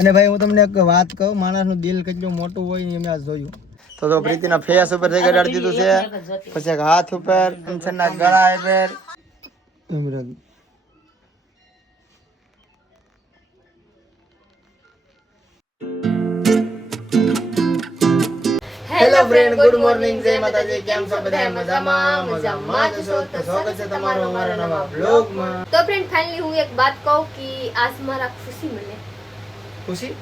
અને ભાઈ હું તમને એક વાત કહું, માણસનું દિલ કેટલું મોટું હોય ને મેં આજ જોયું. તો પ્રીતિના ફેસ ઉપર થઈ ગડાડી દીધું છે, પછી એક હાથ ઉપર, અંશના ગળા ઉપર. હેલો ફ્રેન્ડ, ગુડ મોર્નિંગ, જય માતાજી. કેમ છો બધા? મજામાં છો? તો સ્વાગત છે તમારું અમારા નવા બ્લોગમાં. તો ફ્રેન્ડ ફાઇનલી હું એક વાત કહું કે આજ મારા ખુશી મને ખુશી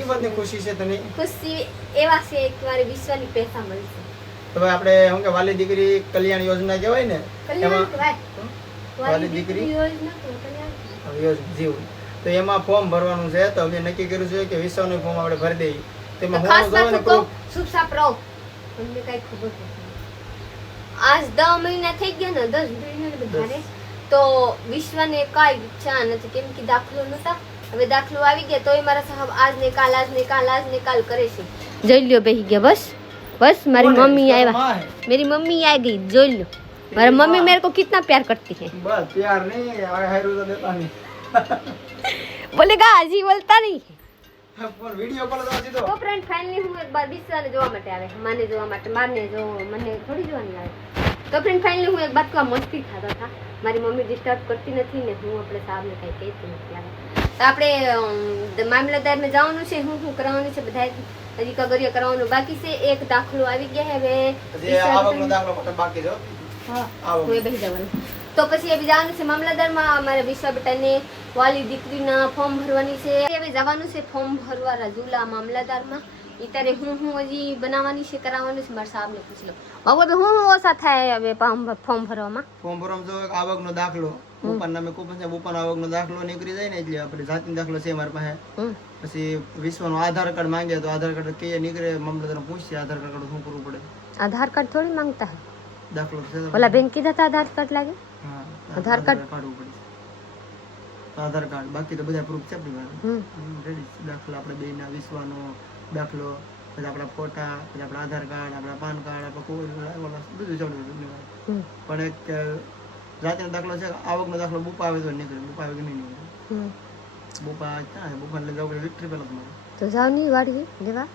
એ વાતની ખુશી છે તને? ખુશી એવા છે કે મારે વિશ્વની પૈસા મળશે. તો ભાઈ આપણે શું કે વાલી દીકરી કલ્યાણ યોજના કહેવાય ને, કલ્યાણ કહેવાય. વાલી દીકરી યોજના કલ્યાણ યોજના જીવ. તો એમાં ફોર્મ ભરવાનું છે. તો અમે નક્કી કર્યું છે કે વિશ્વનું ફોર્મ આપણે ભરી દઈએ. તેમાં ખાસ હું વાત જોઉં ને કહું, શુભ સાપ રહો. તમને કઈ ખબર નથી. આજ 10 મહિના થઈ ગયા ને, 10 મહિના બધાને. તો વિશ્વને કાંઈ ઈચ્છા નથી, કેમ કે દાખલો નતા. હવે દાખલો આવી ગયા તોય મારા સાહેબ આજ ને કાલ કરે છે. જોઈ લ્યો બેહી ગયા. बस मेरी मम्मी आया, मेरी मम्मी आ गई. जोई लो, मेरी मम्मी मेरे को कितना प्यार करती है. बस प्यार नहीं, हैरू तो देता नहीं. बोलेगा अजी बोलता नहीं. પણ વિડિયો કોલ તો સીધો. તો ફ્રેન્ડ ફાઇનલી હું એક બાર વિશ્વાને જોવા માટે આવે. માને જોવા માટે, મારને જો મને થોડી જોવાની આવે. તો ફ્રેન્ડ ફાઇનલી હું એક બાત કા મસ્તી ખાતા હતા. મારી મમ્મી ડિસ્ટર્બ કરતી નથી ને હું આપણે સાહેબને કઈ કહેતી નથી આવે. તો આપણે મામલતદારમાં જવાનું છે. હું કરવાનું છે બધા હજી કગરિયા કરવાનું બાકી છે. એક દાખલો આવી ગયા હવે. જે આવકનો દાખલો ફક્ત બાકી છે. હા, હું એ બેસી જવાનું. તો પછી એ જવાનું છે મામલતદારમાં. અમારે વિશ્વા બેટાને વાલી દીકરીના ફોર્મ ભરવાની છે. હવે જવાનું છે ફોર્મ ભરવા રાજુલા મામલતદારમાં. ત્યારે હું હજી બનાવવાની છે, કરાવવાનું છે. મારા સાહેબને પૂછી લો હવે હું ઓછા થાય હવે ફોર્મ ભરવામાં. ફોર્મ ભરવામાં જો એક આવકનો દાખલો, ઉપર નામે કુપન છે, ઉપર આવકનો દાખલો નીકળી જાય ને એટલે આપણે જાતિનો દાખલો છે મારી પાસે. પછી વિશ્વનો આધાર કાર્ડ માંગે તો આધાર કાર્ડ કે નીકળે, મામલતદાર પૂછશે આધાર કાર્ડ શું કરવું પડે. આધાર કાર્ડ થોડી માંગતા હે, દાખલો છે ઓલા બેંક કીધા હતા આધાર કાર્ડ લાગે. હા, આધાર કાર્ડ કાઢવું પડે. આધાર કાર્ડ બાકી તો બધા પ્રૂફ છે આપણી પાસે. રેડી દાખલો આપણે બેના વિશ્વનો દાખલો, પછી આપણા ફોટા, પછી આપણા આધાર કાર્ડ, આપણા પાન કાર્ડ, આપણે કોઈ બધું ચાલુ. પણ એક જાતિનો દાખલો છે, આવકનો દાખલો બુપા આવે તો નીકળે, બુપા આવે કે નહીં નીકળે. બુપા ક્યાં છે? બુપા એટલે જવું પડે વિક્ટરી પેલા તમારે તો જાવ નહીં વાડી લેવા.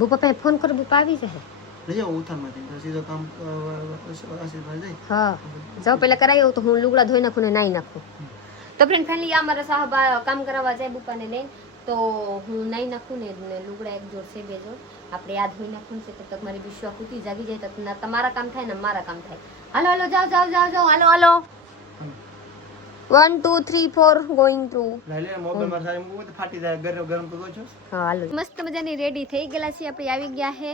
બુપા પાસે ફોન કરો, બુપા આવી જાય. લઈ જાઓ ઉથાનમાંથી સીધો કામ આશીર્વાદ જાય. હા, જાઓ પેલા કરાવી તો હું લુગડા ધોઈ નાખું ને નાઈ નાખું. તો ફ્રેન્ડ ફેમિલી આ મારા સાહેબ કામ કરાવવા જાય બુપાને લઈને, તો હું નાઈ નાખું ને લુગડા એક જોડ છે, બે જોડ આપણે યાદ ધોઈ નાખવું છે. તો તમારી વિશ્વા કૂતી જાગી જાય તો તમારા કામ થાય ને મારા કામ થાય. હાલો હાલો જાઓ જાઓ જાઓ જાઓ હાલો હાલો. 1 2 3 4 ગોઈંગ થ્રુ. લઈ લે મોબાઈલ માં સારી મૂકો તો ફાટી જાય. ગરમ તો છો. હા હાલો. મસ્ત મજાની રેડી થઈ ગયેલા છીએ આપણે. આવી ગયા હે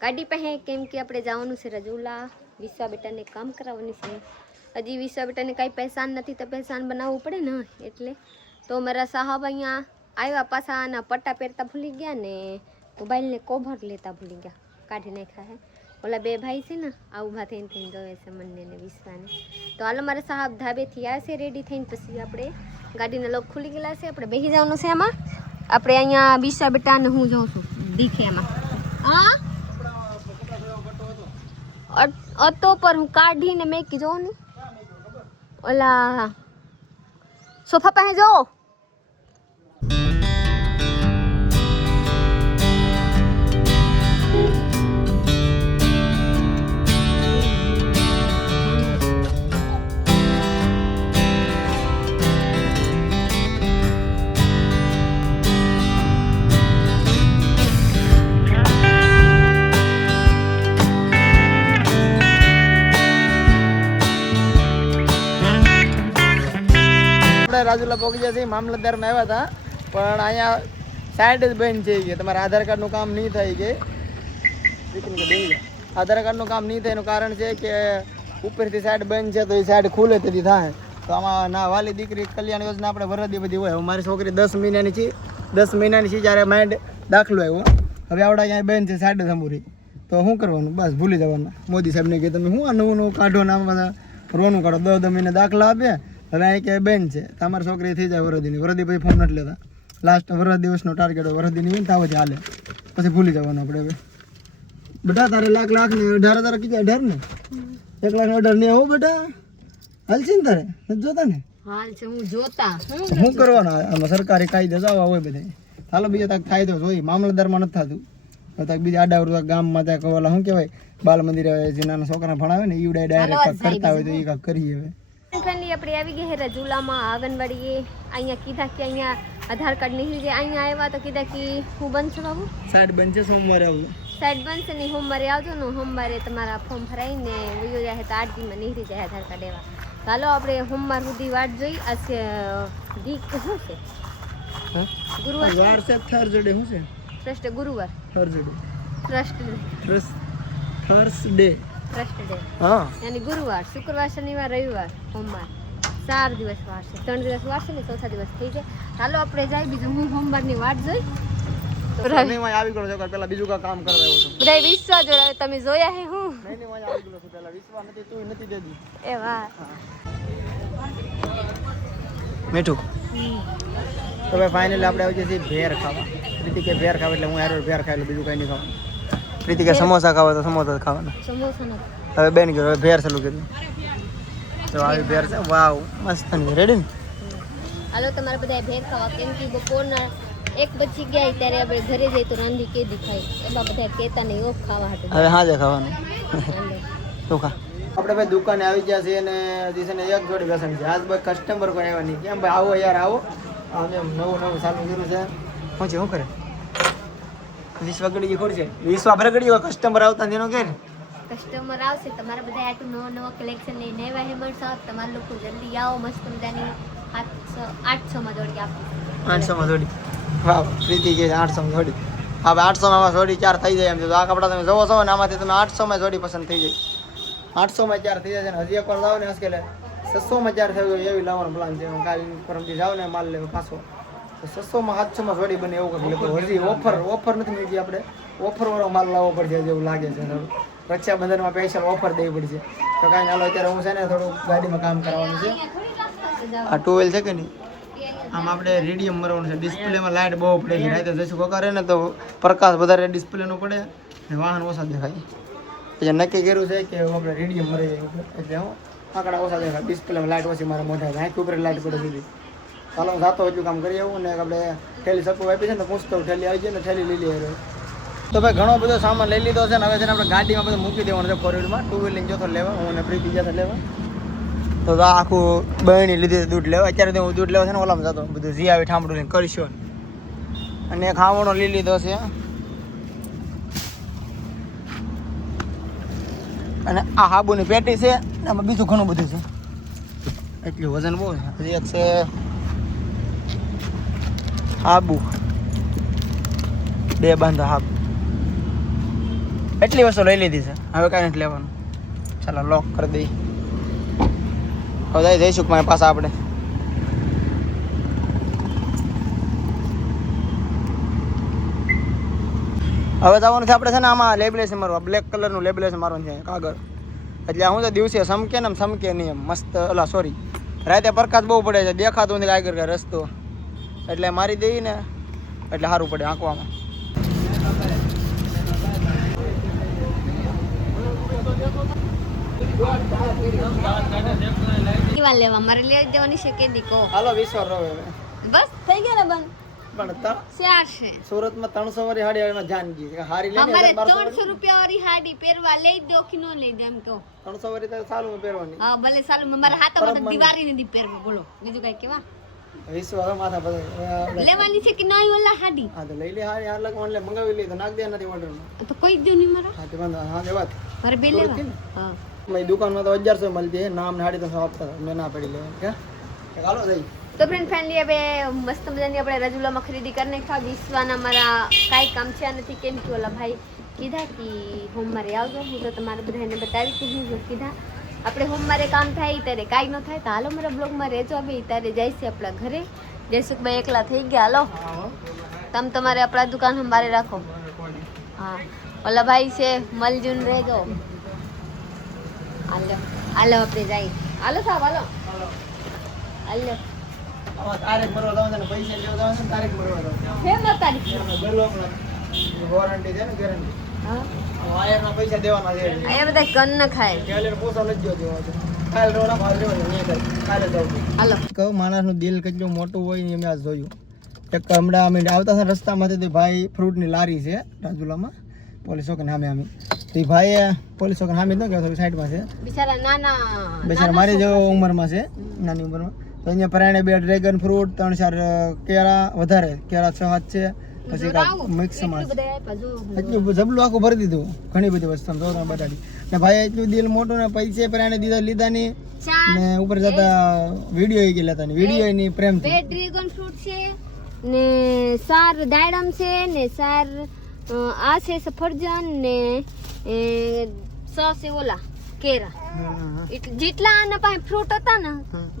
ગાડી પાસે, કેમ કે આપણે જવાનું છે રજુલા. વિશ્વા બેટાને કામ કરાવવાની છે. હજી વિશ્વા બેટાને કાંઈ પહેચાન નથી તો પહેચાન બનાવવું પડે ને એટલે. તો મારા સાહેબ અહીંયા આવ્યા, પાછા આના પટ્ટા પહેરતા ભૂલી ગયા ને મોબાઈલને કોભર લેતા ભૂલી ગયા, કાઢી નાખ્યા હે. ઓલા બે ભાઈ છે ને આ ઊભા થઈને જોવે છે મને ને વિશ્વાને. તો હાલો મારા સાહેબ ધાબેથી આવે છે રેડી થઈને. પછી આપણે ગાડીના લોક ખુલી ગયેલા છે, આપણે બેસી જવાનું છે આમાં. આપણે અહીંયા વિશ્વા બેટાને હું જોઉં છું દીખે એમાં. હા અતો પર હું કાઢીને મેં કીધું ને ઓલા સોફા પાસે જો. રાજુલા પહોંચી જશે. મામલતદારમાં આવ્યા હતા પણ અહીંયા સાઈડ જ બંધ છે કે તમારે આધાર કાર્ડનું કામ નહીં થાય કે આધાર કાર્ડનું કામ નહીં થાય એનું કારણ છે કે ઉપરથી સાઈડ બંધ છે તો એ સાઈડ ખુલે તેથી થાય. તો આમાં ના વાલી દીકરી કલ્યાણ યોજના આપણે વરદી બધી હોય. મારી છોકરી 10 મહિનાની છે, 10 મહિનાની છે જ્યારે માઇન્ડ દાખલો આવ્યો. હવે આવડા અહીંયા બંધ છે સાઈડ સમૂરી. તો શું કરવાનું? બસ ભૂલી જવાનું. મોદી સાહેબને કહે તમે શું આ નવું નવું કાઢો ને આમ બધા રોનું કાઢો. 10 મહિને દાખલા આપ્યા, હવે અહીં ક્યાંય બેન છે તમારી છોકરી થઈ જાય વરદીની. વરદી પછી ફોર્મ નથી લેતા. લાસ્ટ વરદ દિવસનો ટાર્ગેટ હોય, વરદીની હોય ને તાવથી હાલે, પછી ભૂલી જવાનું આપણે. હવે બેટા તારે લાખ ને 18,000 કીધા, 18 ને 1,18,000 ને આવો બેટા હાલ છે ને તારે નથી જોતા ને? હાલ છે હું જોતા. શું કરવાનું આમાં? સરકારી કાયદા આવા હોય બધા. હાલો બીજો તક થાય તો જોઈ મામલતદારમાં નથી થતું તો તક બીજા આડાવડું ગામમાં ત્યાં ઓલા શું કહેવાય બાલ મંદિર જે નાના છોકરા ભણાવે ને ઈવડે ડાયરેક્ટ કરતા હોય તો એ કાંક કરીએ હવે ફ્રેન્ડલી આપણે આવી ગયા હે રજુલામાં આંગણવાડીએ અહીંયા કીધા કે અહીંયા આધાર કાર્ડ નહીં છે અહીંયા આવ્યા તો કીધા કે હું બનશે બાબુ સાઈડ બનશે સોમવારે આવું સાઈડ બનશે ને સોમવારે આવજો ને સોમવારે તમારા ફોર્મ ભરાઈને વયો જાય તો 8 દીમાં નીકળી જાય આધાર કાર્ડ એવા ચાલો આપણે સોમવાર સુધી વાટ જોઈ આ દીક શું છે ગુરુવાર વાર છે થર્સડે શું છે ફર્સ્ટ ગુરુવાર થર્સડે થર્સડે થર્સડે હા યાની ગુરુવાર શુક્રવાર શનિવાર રવિવાર સોમવાર 4 દિવસ વાર છે 3 દિવસ વાર છે ને ચોથા દિવસ થઈ જાય ચાલો આપણે જાય બીજું હું સોમવારની વાટ જોઈ રમીમાં આવી ગયો છે પેલા બીજું કામ કરવા આવ્યો છું બધા વિશ્વાસ જોડાવે તમે જોયા હે હું નહીં માં આવી ગયો છું પેલા વિશ્વાસ નથી તું નથી દેદી એ વાહ મીઠું તો ભાઈ ફાઇનલી આપણે આવી જઈએ ભેર ખાવા પ્રીતિ કે ભેર ખાવા એટલે હું યાર ભેર ખાઈ લઉં બીજું કઈ નહીં ખાવાનું પ્રીતિ કે સમોસા ખાવા તો સમોસા ખાવાના સમોસા ના હવે બેન ગયો હવે ભેર ચાલુ કર્યું તો આવી ભેર છે વાવ મસ્ત ની રેડી ને હાલો તમારે બધા ભેર ખાવા કેમ કે બપોરના 1 પછી ગયા ત્યારે આપણે ઘરે જઈએ તો રાંધી કે દેખાય એમાં બધા કહેતા નહીં ઓફ ખાવા હતું હવે હાજે ખાવાનું શું ખા આપણે ભાઈ દુકાને આવી ગયા છીએ અને હજી છે ને એક જોડી બેસન છે આજ ભાઈ કસ્ટમર કોઈ આવ્યા નહીં કેમ ભાઈ આવો યાર આવો અમે નવું ચાલુ કર્યું છે શું કરે 20 વગડી ખોડ છે 20 વાપરે ગડી કસ્ટમર આવતા તેનો કે કસ્ટમર આવશે તમારા બધા આટલું નવો કલેક્શન લઈને આવ્યા હે મળશે તમારા લોકો જલ્દી આવો મસ્ત મજાની 800 માં જોડી આપી 800 માં જોડી વાહ પ્રીતિ કે 800 માં જોડી હવે 800 માં જોડી 4 થઈ જાય એમ છે તો આ કપડા તમે જોવો છો ને આમાંથી તમે 800 માં જોડી પસંદ થઈ જાય 800 માં 4 થઈ જાય છે હજી એકવાર લાવો ને અસકેલે 600 માં 4 થઈ ગયો એવી લાવવાનો પ્લાન છે કાલ પરમથી જાવ ને માલ લેવો પાછો 600 માં 700 માં જોડી બને એવું કંઈક લખો હજી ઓફર નથી મળી આપણે ઓફર વાળો માલ લાવવો પડશે જેવું લાગે છે થોડું રક્ષાબંધનમાં સ્પેશિયલ ઓફર દેવી પડશે તો કાંઈ નાલો અત્યારે હું છે ને થોડું ગાડીમાં કામ કરવાનું છે આ ટુવેલ છે કે નહીં આમ આપણે રેડિયમ મરવાનું છે ડિસ્પ્લેમાં લાઇટ બહુ પડે છે રાતે જશું વગાડે ને તો પ્રકાશ વધારે ડિસ્પ્લેનો પડે ને વાહન ઓછા દેખાય એટલે નક્કી કર્યું છે કે આપણે રેડિયમ મરી જાય એટલે હું આંકડા ઓછા દેખાય ડિસ્પ્લેમાં લાઇટ ઓછી મારા મોઢા આંખ ઉપર લાઇટ પડે દીધી ચાલો હું જાતો હજુ કામ કરી આવું ને આપણે ઠેલી સપુ આપી છે ને પૂછતો ઠેલી આવી જાય ને ઠેલી લઈ લઈએ તો ભાઈ ઘણો બધો સામાન લઈ લીધો છે ને હવે છે ને આપણે ગાડીમાં બધું મૂકી દેવાનું છે 4 વ્હીલમાં 2 વ્હીલ લઈને જતો લેવા હું ને પ્રીતિ જતો લેવા તો આખું બહેણી લીધી દૂધ લેવા અત્યારે હું દૂધ લેવા છે ને ઓલામાં જતો બધું જી આવી ઠામડું લઈને કરીશું અને ખાવાનો લઈ લીધો છે અને આ હાબુની પેટી છે આમાં બીજું ઘણું બધું છે એટલું વજન બહુ છે એક છે હાબુ 2 બાંધા હાબુ એટલી વસ્તુ લઈ લીધી છે હવે કાંઈ નથી લેવાનું ચાલો લોક કરી દઈએ હવે જઈશું મારી પાસે આપણે હવે જવાનું છે આપણે છે ને આમાં લેબલેશન મારવા બ્લેક કલરનું લેબલેશન મારવાનું છે કાગળ એટલે હું તો દિવસે સમકે ને સમકે નહીં એમ મસ્ત ઓલા સોરી રાતે પ્રકાશ બહુ પડે છે દેખાતું નથી કાંઈ કાંઈ રસ્તો એટલે મારી દઈએ ને એટલે સારું પડે આંકવામાં કેવા લેવા મારે લઈ દેવાની છે કે દીકો હાલો 20 વાર રહે બસ થઈ ગયા ને બંધ પણ ચાર છે સુરતમાં 300 વાળી હાડી આવીમાં જાનજી હારી લઈને અમારે 300 રૂપિયા વાળી હાડી પહેરવા લઈ દો કે નો લઈ દે એમ કહો 300 વાળી તો સાલું પહેરવાની હા ભલે સાલું મારા હાથમાં તો દિવાળી નથી પહેરવું બોલો બીજું કઈ કેવા 20 વાર માથા પર લેવાની છે કે નહીં ઓલા હાડી હા તો લઈ લે હારી હાલ લગ ઓનલાઈન મંગાવી લે તો નાખ દે નથી ઓર્ડરમાં તો કોઈ દઉં નહીં મારા હા તે બંધ હા દેવાત મારે બે લેવા હા મારી દુકાનમાં તો 1100 મળતી છે નામ ને હાડી તો આપતા મેં ના પડી લેવા કે ચાલો જઈ તો ફ્રેન્ડ ફેમિલી હવે મસ્ત મજાની આપણે રજુલામાં ખરીદી કરીને ખાવા વિશ્વાના મારા કાંઈ કામ છે નથી કેમ કે ઓલા ભાઈ કીધા કે સોમવારે આવજો હું તો તમારે બધાને બતાવી કે હું કીધા આપણે સોમવારે કામ થાય ત્યારે કાંઈ ન થાય તો હાલો મારા બ્લોગમાં રહેજો હવે ત્યારે જઈશે આપણા ઘરે જયસુખભાઈ એકલા થઈ ગયા હાલો તમે તમારે આપણા દુકાન સંભાળે રાખો હા ઓલા ભાઈ છે મલજુન રહેજો હાલો હાલો આપણે જઈએ હાલો સાહેબ હાલો હાલો તારીખ મરવા દઉં ને પૈસા લેવા દઉં ને તારીખ મરવા દઉં હે તારીખ વોરંટી છે ને ગેરંટી હા વાયરના પૈસા દેવાના છે અહીંયા બધા કન ન ખાય કેલેર પોસા નથી જોતો કાલ રોના ભાવ દેવા નહીં કાલે જાવ હાલો કહું માણસનું દિલ કેટલું મોટું હોય ને મેં આજ જોયું એક હમણાં અમે આવતા હતા રસ્તામાંથી તો ભાઈ ફ્રૂટની લારી છે રાજુલામાં પોલીસ ચોક સામે આમી તો એ ભાઈ પોલીસ ચોક સામે ન કહેવાય સાઈડમાં છે બિચારા મારી જેવો ઉંમરમાં છે નાની ઉંમરમાં તો અહીંયા પરાણે 2 ડ્રેગન ફ્રૂટ 3-4 કેળા વધારે કેળા 6-7 છે પછી મિક્સમાં એટલું જબલું આખું ભરી દીધું ઘણી બધી વસ્તુ જોવા બટાડી ને ભાઈ એટલું દિલ મોટું ને પૈસે પરાણે લીધા ની ને ઉપર જતા વિડીયો કે લેતા ની વિડીયો ની પ્રેમ બે ડ્રેગન ફ્રૂટ છે ને 4 દાડમ છે ને 4 આ છે સફરજન ને 100 છે ઓલા કેરા એટલે જેટલા આના પાસે ફ્રૂટ હતા ને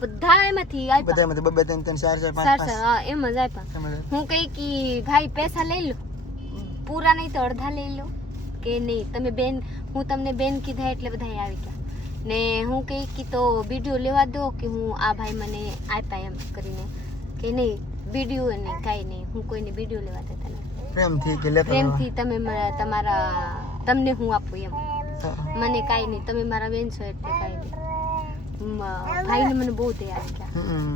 બધા એમાંથી આપ્યા બધા 2-3 4 હા એમ જ આપ્યા હું કઈ કે ભાઈ પૈસા લઈ લો પૂરા નહીં તો અડધા લઈ લો કે નહીં તમે બેન હું તમને બેન કીધા એટલે બધા આવી ગયા ને હું કઈ કે તો વિડીયો લેવા દો કે હું આ ભાઈ મને આપ્યા એમ કરીને કે નહીં વિડીયો નહીં કાંઈ નહીં હું કોઈને વિડીયો લેવા દેતા નહીં પ્રેમથી તમે તમને હું આપું એમ મને કાંઈ નહીં તમે મારા બેન છો એટલે કાંઈ નહીં ભાઈને મને બહુ દયા આવી ગયા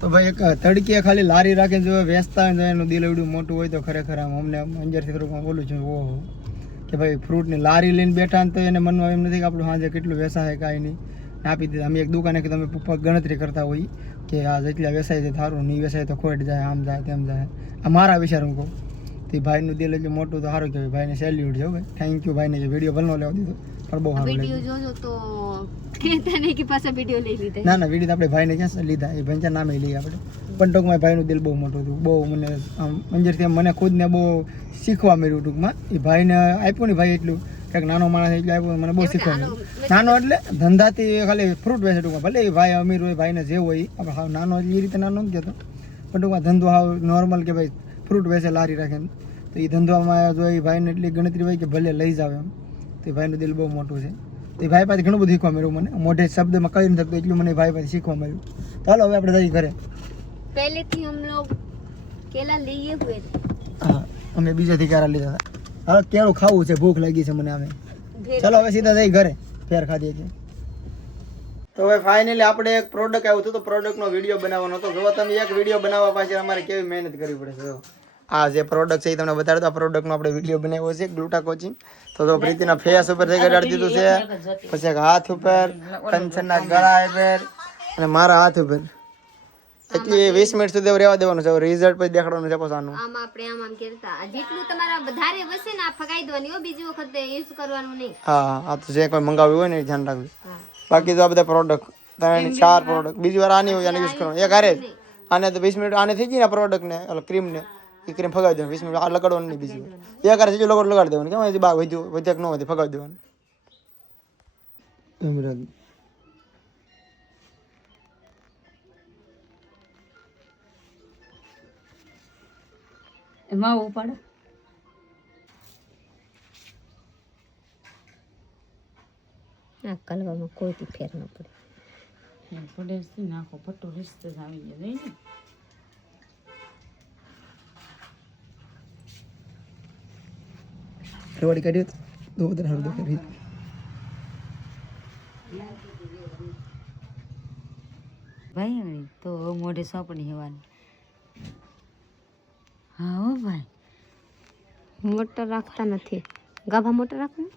તો ભાઈ એક તડકે ખાલી લારી રાખીને જો વેચતા હોય એનું દિલ એવડું મોટું હોય તો ખરેખર આમ અમને અંદરથી થોડુંક બોલું છું ઓહો કે ભાઈ ફ્રૂટની લારી લઈને બેઠા ને તો એને મનમાં એમ નથી કે આપણું સાંજે કેટલું વેચાય કાંઈ નહીં આપી દીધા અમે એક દુકાને કે તમે પપ્પા ગણતરી કરતા હોય કે આ જેટલા વેચાય છે સારું નહીં વેચાય તો ખોટ જાય આમ જાય તેમ જાય આ મારા વિચાર હું કહું તો ભાઈનું દિલ એટલું મોટું તો સારું કહેવાય ભાઈને સેલ્યુટ છે ભાઈ થેન્ક યુ ભાઈને જે વિડીયો બનવા લેવા દીધો પણ બહુ સારું વિડીયો જોજો તો કહેતા નહીં કે પાછા વિડીયો લઈ લીધા ના વિડીયો આપણે ભાઈને ક્યાં લીધા એ ભંચા નામે લઈએ આપણે પણ ટૂંકમાં ભાઈનું દિલ બહુ મોટું હતું બહુ મને આમ અંદરથી મને ખુદને બહુ શીખવા મળ્યું ટૂંકમાં એ ભાઈને આપ્યું ને ભાઈ એટલું કંઈક નાનો માણસ એટલે આપ્યો મને બહુ શીખવા મળ્યું નાનો એટલે ધંધાથી ખાલી ફ્રૂટ વેચે ટૂંકમાં ભલે એ ભાઈ અમીર હોય ભાઈને જે હોય આપણે હાવ નાનો એ રીતે નાનો નથી કહેતો પણ ટૂંકમાં ધંધો હાવ નોર્મલ કે ભાઈ ફ્રૂટ વેચે લારી રાખે તો એ ધંધામાં જો એ ભાઈને એટલી ગણતરી હોય કે ભલે લઈ જાવ એમ તો એ ભાઈનું દિલ બહુ મોટું છે તો એ ભાઈ પાસે ઘણું બધું શીખવા મળ્યું મને મોઢે શબ્દમાં કહી નથી શકતો એટલું મને ભાઈ પાસે શીખવા મળ્યું ચાલો હવે આપણે જઈએ ઘરે પહેલેથી હમ લોગ કેલા લઈએ હુએ હા અમે બીજાથી કેળા લીધા હતા હવે કેળું ખાવું છે ભૂખ લાગી છે મને હવે ચાલો હવે સીધા જઈ ઘરે ફેર ખાધી છે તો હવે ફાઇનલી આપણે એક પ્રોડક્ટ આવ્યું હતું તો પ્રોડક્ટનો વિડીયો બનાવવાનો હતો જો તમે એક વિડીયો બનાવવા પાછળ અમારે કેવી મહેનત કરવી પડે છે આ જે પ્રોડક્ટ છે એ તમને બતાડો તો આ પ્રોડક્ટનો આપણે વિડીયો બનાવ્યો છે ગ્લુટા કોચિંગ તો પ્રીતિના ફેસ ઉપર થઈ કાઢી દીધું છે પછી એક હાથ ઉપર કંચનના ગળા ઉપર અને મારા હાથ ઉપર એટલી 20 મિનિટ સુધી રહેવા દેવાનું છે રિઝલ્ટ પછી દેખાડવાનું છે પછી આનું આમ આપણે આમ કરતા જેટલું તમારા વધારે વસે ને આ ફગાઈ દેવાની હો બીજી વખત યુઝ કરવાનું નહીં હા આ તો જે કોઈ મંગાવ્યું હોય ને એ ધ્યાન રાખવું બાકી તો આ બધા પ્રોડક્ટ 3-4 પ્રોડક્ટ બીજી વાર આની હોય આને યુઝ કરવાનું એક હારે આને તો 20 મિનિટ આને થઈ ગઈ ને પ્રોડક્ટ ને ઓલો ક્રીમ ને એ ક્રીમ ફગાવી દેવાનું 20 મિનિટ આ લગાડવાનું નહીં બીજી વાર એક હારે સીધું લગાડી દેવાનું કેમ હજી બા વધ્યા ન હોય ફગાવી દેવાનું એમાં ઉપાડો આ કલવામાં કોઈ ફેર ન પડે પડે નાખો પટ્ટો રિશ્તે જ આવી જાય નહીં રેવાડી કાઢ્યો તો ઉધર હરદો કરી ભાઈ તો મોઢે સોંપણી હેવાની હા હો ભાઈ મોટર રાખતા નથી ગાભા મોટર રાખવું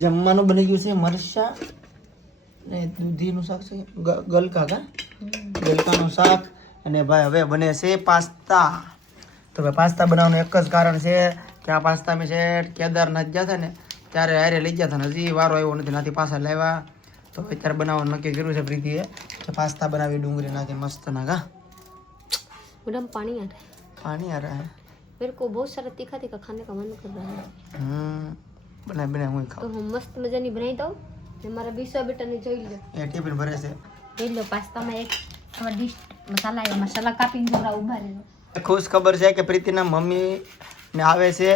જમવાનું બની ગયું છે મરચા ને દૂધીનું શાક છે ગલકાનું શાક અને ભાઈ હવે બને છે પાસ્તા તો ભાઈ પાસ્તા બનાવવાનું એક જ કારણ છે કે આ પાસ્તા મેં છે કેદારનાથ ગયા હતા ને ત્યારે હારે લઈ ગયા હતા ને હજી વારો આવ્યો નથી નાથી પાછા લાવ્યા તો અત્યારે બનાવવાનું નક્કી કર્યું છે પ્રીતિએ કે પાસ્તા બનાવી ડુંગળી નાખી મસ્ત નાખા मैडम पानी आ रहा है पानी आ रहा है मेरे को बहुत सारा तीखा तीखा खाने का मन कर रहा है बना बना हुई तो खाओ हम मस्त मजा नहीं बनाई दो हमारा 20 बेटा ने જોઈ લો ये टिफिन भरे से જોઈ લો પાસ્તા માં એક સ્વાદિષ્ટ મસાલા है મસાલા કાપીને જરા ઉભા રહે ખુશ ખબર છે કે પ્રીતિના મમ્મી ને આવે છે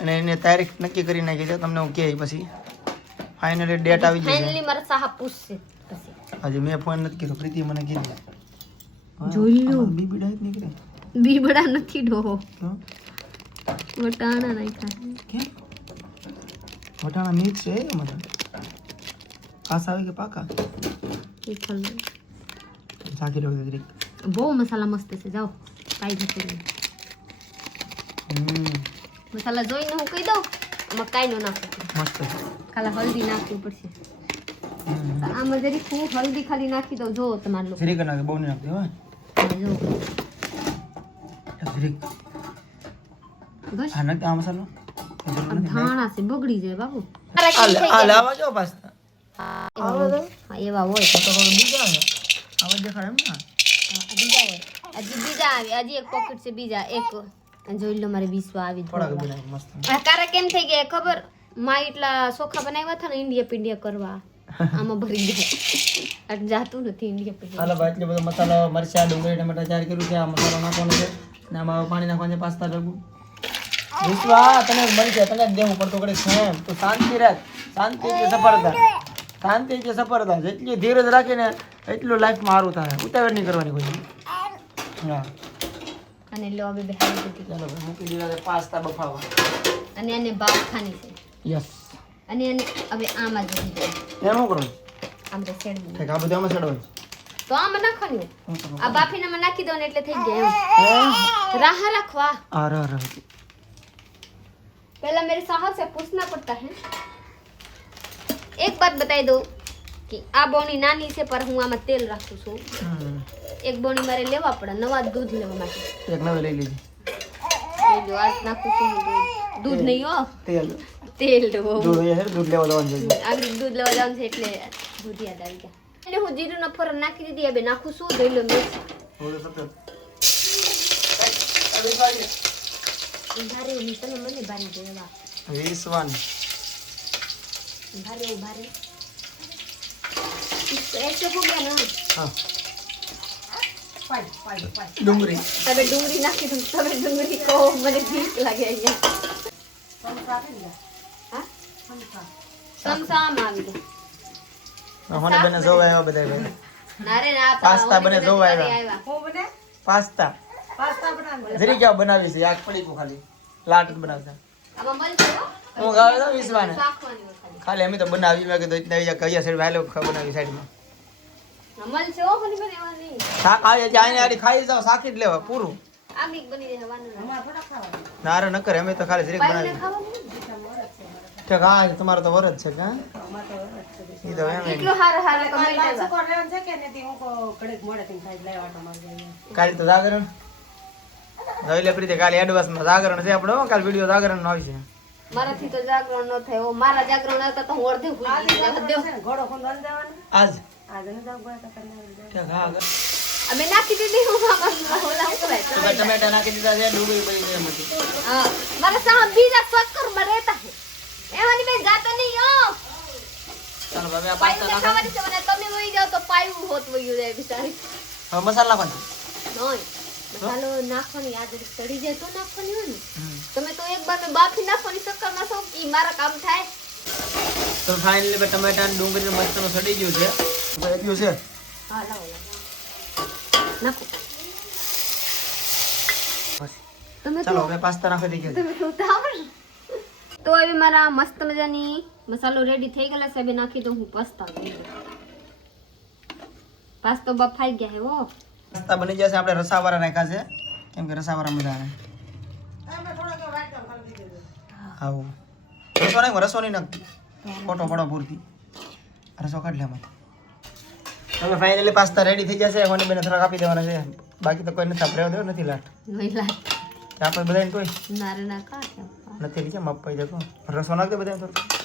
અને એને તારીખ નક્કી કરી નાખી છે તમને હું કહે પછી ફાઇનલી ડેટ આવી ગઈ છે ફાઇનલી મારા સાહેબ પૂછશે પછી હજી મેં ફોન નથી કર્યો પ્રીતિ મને કીધું જોઈ લો બીબી ડાયટ નીકળે બીબડા નથી ડો ક્यों વટાણા નાખ્યા કેમ વટાણા મિક્સ છે મતલબ કાસ આવે કે પાકા એ ખલ સાકી લો દે બહુ મસાલા મસ્ત છે જાઓ કાઈ જશે નહીં મસાલા જોઈને હું કહી દઉં આમાં કાંઈ ન નાખું મસ્ત ખાલી હલ્દી નાખવી પડશે આમાં જરીક હું હલ્દી ખાલી નાખી દઉં જો તમારે લોકો જરીક નાખે બહુ નહીં નાખતી હો જો જરીક બસ આ નાખ આ મસાલો આ ધાણા છે બગડી જાય બાબુ આ લાવા જો પાસ્તા હા એવા હોય તો બીજા આવે આવા દેખાય એમ ના બીજા હોય હજી બીજા આવે હજી એક પોકેટ છે બીજા એક જોઈ લો મારે 20 આવી થોડાક બનાવી મસ્ત આ કારા કેમ થઈ ગયા ખબર માં એટલા ચોખા બનાવ્યા હતા ને ઇન્ડિયા પિંડિયા કરવા આમાં ભરી ગયા અટ જાતું નથી ઇન્ડિયા પિંડિયા હાલો ભાઈ એટલો બધો મસાલો મરચા ડુંગળી ટમેટા તૈયાર કર્યું છે આ મસાલો નાખવાનો છે ને આમાં પાણી નાખવાનું છે પાસ્તા ભેગું વિશ્વા તને મળી જાય તને જ દેવું પડતું કડે છે તું શાંતિ રાખ શાંતિ કે સફળતા શાંતિ કે સફળતા જેટલી ધીરજ રાખીને એટલું લાઈફમાં સારું થાય ઉતાવળ નહીં કરવાની કોઈ હા અને લો હવે બેહાડી દીધી ચાલો ભાઈ મૂકી દીધા છે પાસ્તા બફાવા અને એને બાફ ખાની છે યસ અને એને હવે આમાં જ દીધી એમ શું કરવું આમ તો સેડ ઠીક આ બધું આમાં ચડવાનું તો આમાં નાખવાનું આ બાફીનામાં નાખી દો ને એટલે થઈ ગયા એમ રાહ रखवा आ रहा पहला मेरे साहब से पूछना पड़ता है एक बात बताई दो कि आ बोनी नानी से पर હું આમાં તેલ રાખું છું એક બોની મારે લેવા પડે નવા દૂધ લેવા માટે એક નવે લઈ લેજે એ જો આ નાખું છું દૂધ નહીં હો તેલ તેલ દો દૂધ એ છે દૂધ લેવા જવાનું છે આગળ દૂધ લેવા જવાનું છે એટલે દૂધ યાદ આવી ગયા એટલે હું જીરુંનો ફોરન નાખી દીધી હવે નાખું છું જોઈ લો મેં ભારે હું તમે મને ભારે દેવા 20 भारे भारे ऐसे हो गया ना हाँ डूंगरी तबे डूंगरी नाखी तुम तबे डूंगरी को મને ભીખ લાગે અહીંયા સમસામ આવી ગયા મને બને જોવા આવ્યા બધા ભાઈ નારે ના પાસ્તા બને જોવા આવ્યા હું બને પાસ્તા બનાવ જરી ક્યાં બનાવી છે આગ પડી કો ખાલી લાટ જ બનાવતા આમાં મલ છે હું ગાવે તો વિશ્વાને શાકવાની હોય ખાલી અમે તો બનાવી મેં કીધું ઇતના અહીંયા કયા સાઈડ વાલો બનાવી સાઈડમાં મલ છે ઓ બની બનેવાની શાક આવે જાય આડી ખાઈ જાવ શાકી જ લેવા પૂરું આમી બની જવાનું અમાર થોડા ખાવાનું નારે ન કરે અમે તો ખાલી જરીક પાઈને બનાવી ખાવાનું ઠીક હા તમારો તો વરજ છે કા ઈ તો એમ કેટલો હારો હારો કમાઈ કાલે તો જાગરણ જોઈ લે પ્રીતિ કાલે એડવાન્સમાં જાગરણ છે આપણો કાલે વિડિયો જાગરણ નો આવશે મારાથી તો જાગરણ ન થાય ઓ મારા જાગરણ આવતા તો હું અડધે ભૂલી ગઈ ઘોડો ખોંદવા જવાનું આજ આજને જાવ ગયા તો ઠીક હા અમે નાખી દીધી હું ઓલા ઉપર તો ટમેટા નાખી દીધા છે ડુંગળી પડી ગઈ એમાંથી હા મારા સાહેબ બીજા ચક્કર માં રહેતા છે એવાની મેં જાતો નહીં હો ચાલો હવે આ પાયું પાસ્તા ખાવાની છે મને તમે વઈ જાવ તો પાયું હોત વયું જાય બિચારી હવે મસાલા નાખવાનો નહીં મસાલો નાખવાની યાદ ચડી જાય તો નાખવાની હોય ને તમે તો એક બાર બાફી નાખવાની ચક્કર માં છો કે મારા કામ થાય તો ફાઇનલી બે ટમેટા અને ડુંગળી મસ્ત નો સડી ગયું છે હવે એટલું છે હા લાવો નાખો બસ તમે ચાલો હવે પાસ્તા નાખી દઈએ તમે તો ઉતાવળ તો હવે મારા મસ્ત મજાની મસાલો રેડી થઈ ગયેલા છે હવે નાખી દઉં હું પાસ્તા પાસ્તો બફાઈ ગયા હે ઓ પાસ્તા બની જશે આપણે રસાવાળા નાખ્યા છે કેમ કે રસાવાળા મજા આવે આવું રસો નાખ રસો નહીં નાખતી ફોટો ફોટો પૂરતી રસો કાઢ લે હવે ફાઇનલી પાસ્તા રેડી થઈ જશે મને બેને થોડાક આપી દેવાના છે બાકી તો કોઈ નથી આપણે દેવો નથી લાટ મહિલા આપણે બધાને કોઈ નારે ના કા નથી નીચે માપ પાઈ જતો રસો નાખ દે બધાને થોડું